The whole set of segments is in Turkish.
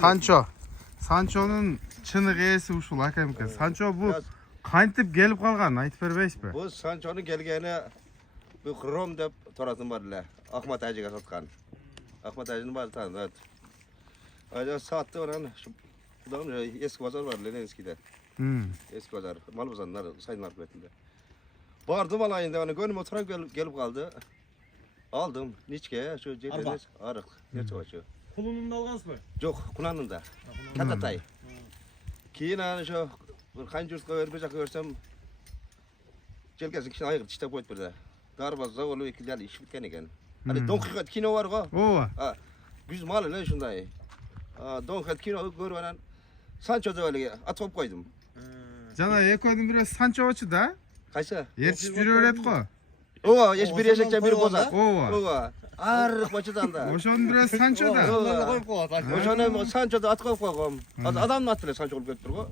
Sancho. Sancho'nun çını g'si uşul akamka. Sancho bu kantip gelip kalgan aytып berбейсizби? Bu Sancho'nun gelgeni bu Krom dep torasın barlar. Ahmet Hacı'ga satkan. Ahmet Hacı'nın var tanıdı. Evet. Ayrıca sattı oran. Buradan eski pazar var lan eskide. Eski pazar. Mal pazarlar sayın marketinde. Vardım alayında onu gönlüm oturak gelip kaldı. Aldım. Niçke şu cebine arık. Gerçi o şu. Kulununda algansızbı? Yok, kullanımda. Katatay. Keyin ana şu qancha yurtga berbejak görsem jelkasi kishini ayırıp tiştab qo'yib berdi. Darvoza olib ikkilar ish bitgan ekan. Hali Don Quixote kino bor-ku. Ova. Ha, güzmal lan shunday. Don Quixote kino ko'rib Sancho deb o'ylagan atib qo'ydim. Jana eko'ning biri Sancho'chi da. Qaysi? Yetishib yuraveradi-ku. Ova, hech bir yashakcha biri bozar. Ova. Ova. Ariq bochidan da. O'shoning biri Sancho'da. Qo'yib qo'yadi. O'shani Sancho deb at qo'yib qo'ygan. Odamni atdilar Sancho bo'lib ketdi-ku.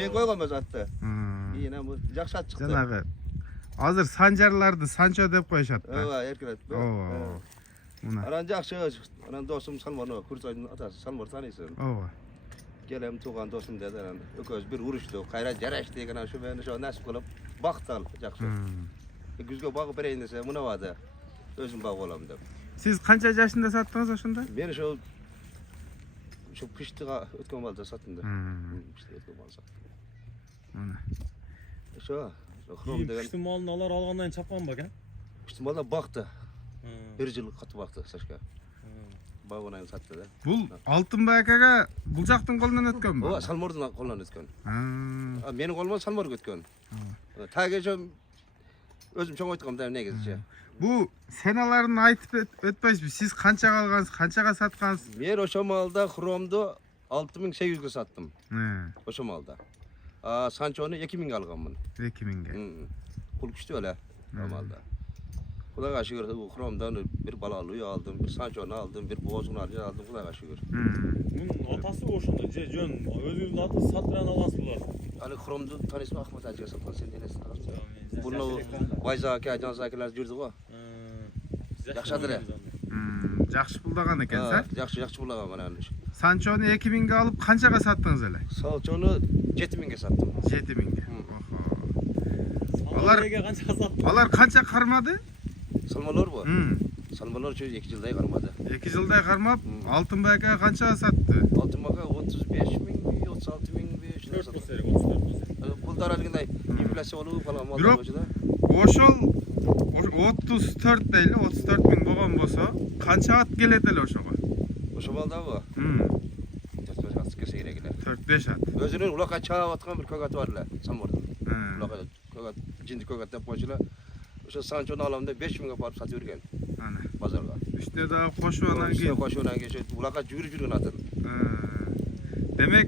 Men qo'ygan o'zi atdi. Yine bu yaxshi at chiqdi. Janaqa. Hozir Sanjarlarni Sancho deb qo'yishadi. Ova, erkalatdi. Ova. Una. Anan yaxshi, anan do'stim Salmonni, Kursoyning otasi Salmon taniysan. Ova. Kelam tug'an do'stim dedi anan. O'koz bir urushdi, qayrat jarashdi degan shu meni shu nasib qilib baqtal yaxshi. Kuzga bog'ib berayin desa, buni va'da. O'zim bog' bo'laman deb. Siz qancha yoshda satdingiz o'shanda? Men shu qishtiga o'tgan bo'ldi satdim. Qishtiga o'tgan bo'lsa. Mana. Shu Xrom degan Pishtimolni olar olgandan chapqan bakan. pishtimollar baqdi. Bir yil qatib baqdi Sashka. Bog'ini satdi-da. Bu Oltinboy akaga Buljaqning qo'lidan o'tganmi? O Salmordan qo'ldan o'tgan. Meni qo'limdan Salmorga o'tgan. Tagiga o'zim cho'ng aytganman negizcha. Bu senalarni aytib o'tmaysizmi? Siz qanchaga olgansiz, qanchaga satgansiz? Men o'sha malda Xromni 6800 ga satdim. O'sha malda. Sanchoni 2000 ga olganman. 2000 ga. Pul kuchdi o'la malda. Xudoga shukr, bu Xromdan bir balalı aldım, bir Sanchoni aldım, bir Bozg'un aldım, Xudoga shukr. Bunun otasi o'shanda jo'n, o'zingizni otasi satran olasiz bular. Ali Xromni tanismi Ahmet Hacı'ga satgan sen deysiz. Bunu Bayza aka, Cansa akalar yurdi-ku. Yaxshidir. Yaxshi puldagan ekansan. Yaxshi puldagan mana. Sanchoni 2000 ga olib qanchaga satdingiz hele? Sanchoni 7000 ga satdim. 7000 ga. Ularga qancha satdingiz? Ular qancha qarmadi? Salmonlar bu. Salmonlar şu 2 yılday qarmadi. 2 yılday qarmab, Oltinboy aka qancha satdi? Oltinboy aka 35.000, 36.000 shunday satdi. Pul daralgınday inflasiya olup falan mallar boşida. Oşol 34 deyli, 34.000 bo'lgan bo'lsa, qancha at keladi ele o'shoga? O'sha malda bu. 4-5 at kelsa keraklar. 4-5 at. O'zining uloqa chaqib atgan bir ko'kat borlar, Salmonda. Uloqa ko'kat, jindi ko'kat deb qo'ychilar. O'sha Sanchoni olamda 5000 ga borib sotib yurgan. Ana. Bozorga. Üstüne qo'shib keyin qo'shib shu uloqa yurgan atadi. Demek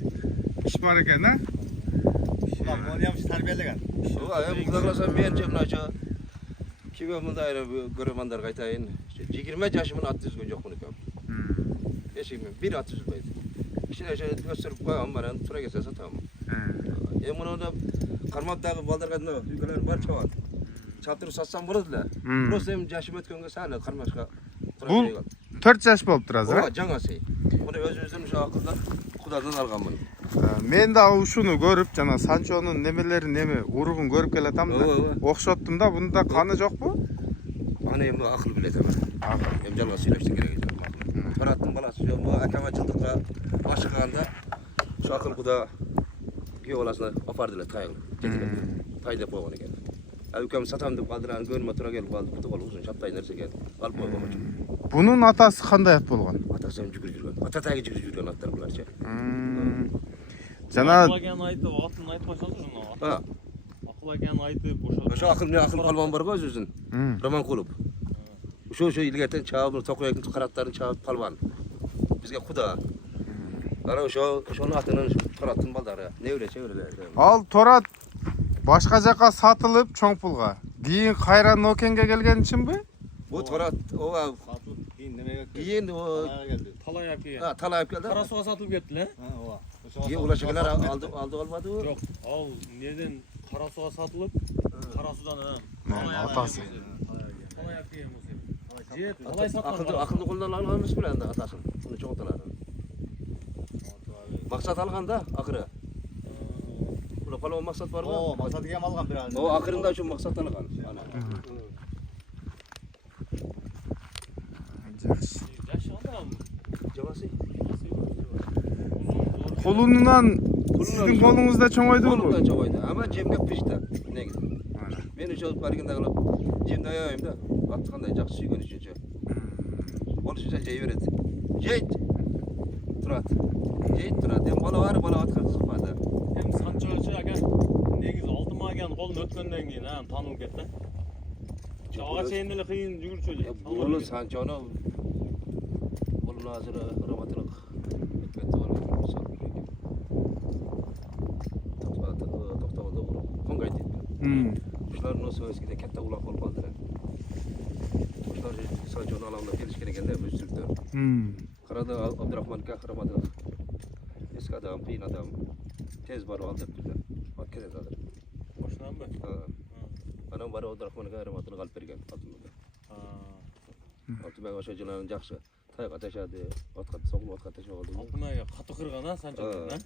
ish bor ekan, ha? Buni ham tarbiyalagan. Xudoga men jemnacha kim bunda ko'rmanlarga aytayin. 20 yoshimni atizgan yo'q buni ham. Eşiğim bir at üzülmeydi. İşte gösterip koyalım bana, tura geçse satamam. Bunu da Karmap'taki baldargadına ülkelerin var çoğal. Çaptırıp satsam bulurdular. Burası hem yaşım ötkönge sahne Karmaşka. Bu 4 yaş болып тұрасыз, ha? O жаңасы. Bunu özümüzden şu akılda Kudadan algan bunu. Men de ушуну көрүп, жана Санчонун немелерин неме уругун көрүп келатам да. Окшоттум да, бунда каны жокпу? Ana hem akıl bile tamam. Hem жалгасы сүйлөштү керек. Бараттын баласы жок, акамачылыкка башкаганда şu akıl Kuda күйөө баласына апардылар тайыл. Тай деп койгон экен. Өлкөм сатам деп калдырган көрмө тура келип калды. Буты кол узун чаптай нерсе келди. Алып койгон. Bunun atası qanday at bolgan? Atасы жүгүрүп жүргөн. Ата тайга жүгүрүп жүргөн аттар буларчы. Жана акыл айтып, атын айтып койсоңуз жана. Ha. Акыл экен айтып ошо. Ошо акыл калбан бар го өзүнүн. Роман Кулуп. Ошо илгертен чабып, токояктын караттарын чабып калбан. Бизге Куда. Ара ошонун атынан Тораттын балдары. Не биле, чебеле. Ал Торат башка жака сатылып чоң пулга. Кийин кайра Нокенге келген үчүнбү? Bu Torat ova Сатылып кийин немеге кийин o келди. Талай акы. talay geldi. Карасуга сатылып кетти эле. Ооба. Кийин улашыгылар aldı olmadı. Жок, ал неден Карасуга сатылып, Карасудан Атасы. Талай акы эмес. Же талай саткан. Akıllı kullanılan almış bilen de atasın. Bunu çok talar. maksat alganda akırı. Bula palon maksat var mı? Oo, maksatı hem algan bir an. O akırında şu maksat algan. Ana. Жақсы. Yaşı adam. Javası. Қолынан сіздің қолыңызда чоңойды Kolumdan ғой. çok oydu ama cemde pişti. Ne güzel. Mana. Ben şu bargında kalıp cemde ayağım da attıkanda жақсы suygun içince. Onu şişe şey öğret. Jeyt. Turat. Jeyt turat. Hem bala var bala atkan sıkmadı. Hem Sancho'cu akan negiz altıma akan kolun ötkenden keyin ha tanылып ketти. Çağa çeyinli kıyın жүгүрчү эле. Bunu Sancho'nu bunun hazır rahmatlık etmekte var. To'xtaganda urib qo'ngaydi. Shular nasıl eskide katta uloq bo'lib qoldilar. Shular Sancho'ni alamda kelishgan ekanda o'zsirdi. Qarada Abdurahmon aka rahmatliq. Eski adam, qiyin adam. Tez borib oldi debdilar. O'tkazadi hozir. Boşlanma. Anam bari Abdurahmon aka rahmatliq olib bergan oltimda. Oltimda o'sha jilarni yaxshi. Tayqa tashadi, otqa so'qib otqa tashab oldi. Altımaga katı kırgan ha Sancho'dan ha.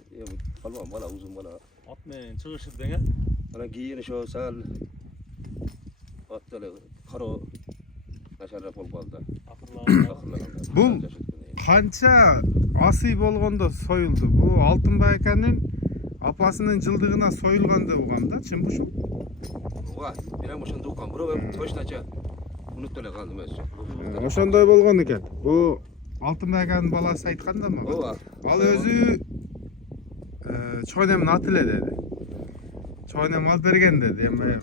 Palvon bola, uzun bola. At men çıgışıp denge. Ana keyin shu sal otdali qaro nasharroq bo'lib qoldi. Akırlağında. Бұл қанша асый болгондо союлду? Бул Алтынбай аканын апасынын жылдыгына союлган деп угам да, чынбы ушул? Ва, мен ошондо укам. Бирок точночо унутуп эле калдым өзү. Ошондой болгон экен. Бул Алтынбай аканын баласы айткан да мага. Ооба. Ал өзү чойнемдин аты эле деди. Чойнем алып берген деди. Эми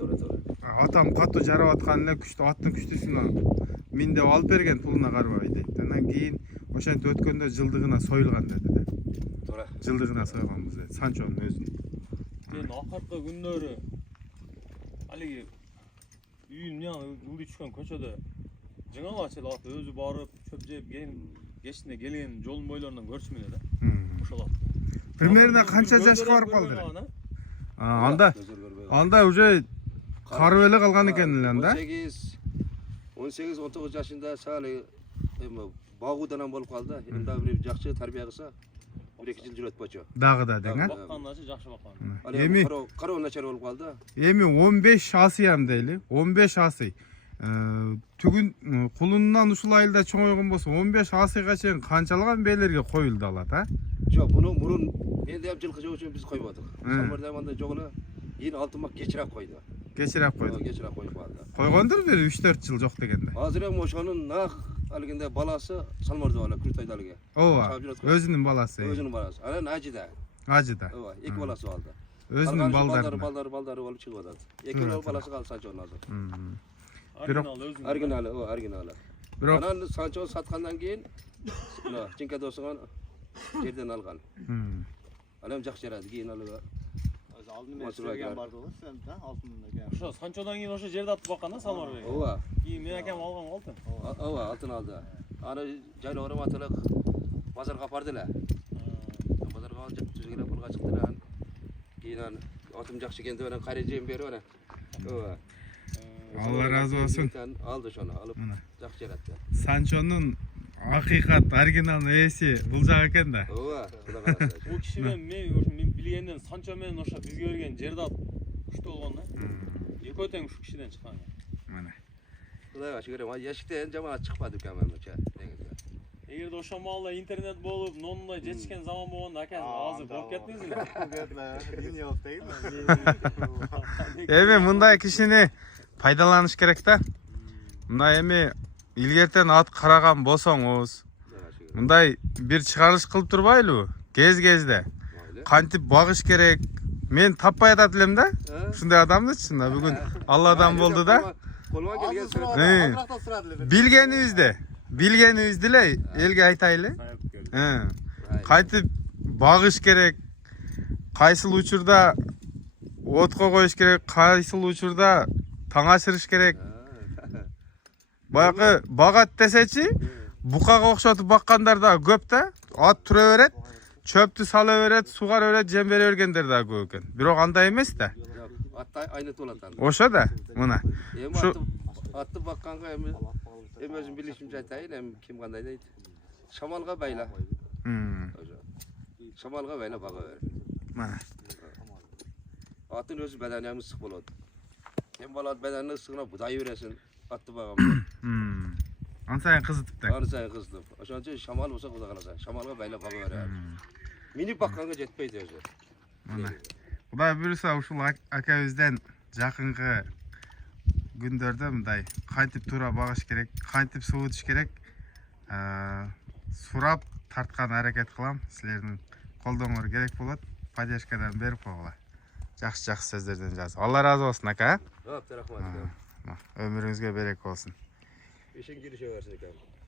атам катуу жарап аткан эле күчтүү аттын күчтүүсүн миндеп алып берген пулуна карабай дейт. Анан кийин ошентип өткөндө жылдыгына союлган деди да. Туура. Жылдыгына сойгонбуз деди. Санчонун өзүн. Men akırkı günleri haligi үйүн менен ылдый түшкөн көчөдө жыңала чалат өзү барып чөп жеп кечине келген жолдун бойлорунан көрчүмүн эле да. Ошол атты. Примерно канча жашка барып калды? Анда уже карып эле калган экен эле анда. 18-19 yaşında sali bağudan bolup kaldı. Elimde bir жақсы tarbiya kılsa 1-2 yıl ötüp açıyor. Дагы да дең, а? Bakkandaşı жақсы bakkan. Эми Karo начар olup kaldı. эми 15 асыям дейли. 15 асый. Түгүн кулунан ушул айылда чоңойгон болсо 15 асыйга чейин канчалган бээлерге коюлду алат, а? Жоқ, bunun endi hep жылқы жоо үчүн биз койбодук. Самарда мында жогуна эң алтымак кечирээк койду. Кечирээк койду. Кечирээк коюп калды. Койгондур бир 3-4 жыл жок дегенде. Азыр эми ошонун нак алгенде баласы Салмарда бала Күртайдалыга. Ооба. Өзүнүн баласы. Өзүнүн баласы. Анан ажыда. Ажыда. Ооба, эки баласы балды. Өзүнүн балдары. Балдары болуп чыгып атат. Эки баласы калды Санчонун азыр. Оригинал өзү. Оригиналы. Бирок Анан Санчон саткандан кийин мына Жинка досуган жерден алган. Анан жакшы жарады. Кийин алыга Aldın mesleğe vardı o sen de altında gel. Ошо Санчодан кийин ошо жерди атып баккан да Салмарбек. Ооба. Кийин мен акам алган алтын. Ооба, алтын алды. Аны жайлоо раматылык базарга барды эле. Базарга алып түзгеле пулга чыкты эле. Кийин аны атым жакшы экен деп анан каражем берип анан. Ооба. Алла разы болсун. Алды ошону алып жакшы жаратты. Санчонун акыйкат оригинал ээси бул жак экен да. Ооба, Кудай кааласа. Бул киши мен билгенден Санчо менен ошо бизге берген жерди ат күчтүү болгон да. Экөө тең ушу кишиден чыккан. Мына. Кудайга шүгүр эми эшиктен жамаат чыкпады экен менимче. Эгерде ошо маалда интернет болуп, нонундай жетишкен заман болгондо ака азыр болуп кеттиңизби? Эми мындай кишини пайдаланыш керек да. Мындай эми илгертен ат караган болсоңуз, мындай бир чыгарылыш кылып турбайлыбы? Кез-кезде. Кантип багыш керек? Мен таппай атат элем да. Ушундай адамды чында бүгүн Алладан болду да. Колума келген Билгенибизди эле элге айтайлы. Кантип багыш керек? Кайсыл учурда отко коюш керек? Кайсыл учурда таң ачырыш керек? Баягы багат десечи, букага окшотуп баккандар да көп да. Ат тура берет, чөптү сала берет, сугара берет, жем бере бергендер да көп экен. Бирок андай эмес да. Аттай айнет болот анда. Ошо да, мына. Эми атты бакканга эми өзүм билишимче айтайын, эми ким кандай дейт. Шамалга байла. Şamalga böyle baga ver. Mana. Atın özü bedenen ısık boladı. Hem balat bedenin ısığına budayı veresin. Attı bagam. Ansayın kızıtıp da. Anı sen kızdım. Aşağıca şamal olsa kuda kalasan. Şamalga böyle baga ver. Mini bakkanга жетпейді өзі. Mana. Құдай бұйырса ушул акабыздан жакынкы күндөрдө мындай кантип туура багыш керек, кантип суутуш керек, сурап тарткан аракет кылам. Силердин колдооңор керек болот. Поддержкадан берип койгула. Жакшы сөздөрдөн жазып. Алла разы болсун ака. Рахмат. Өмүрүңүзгө берек болсун. İşin girişe versin.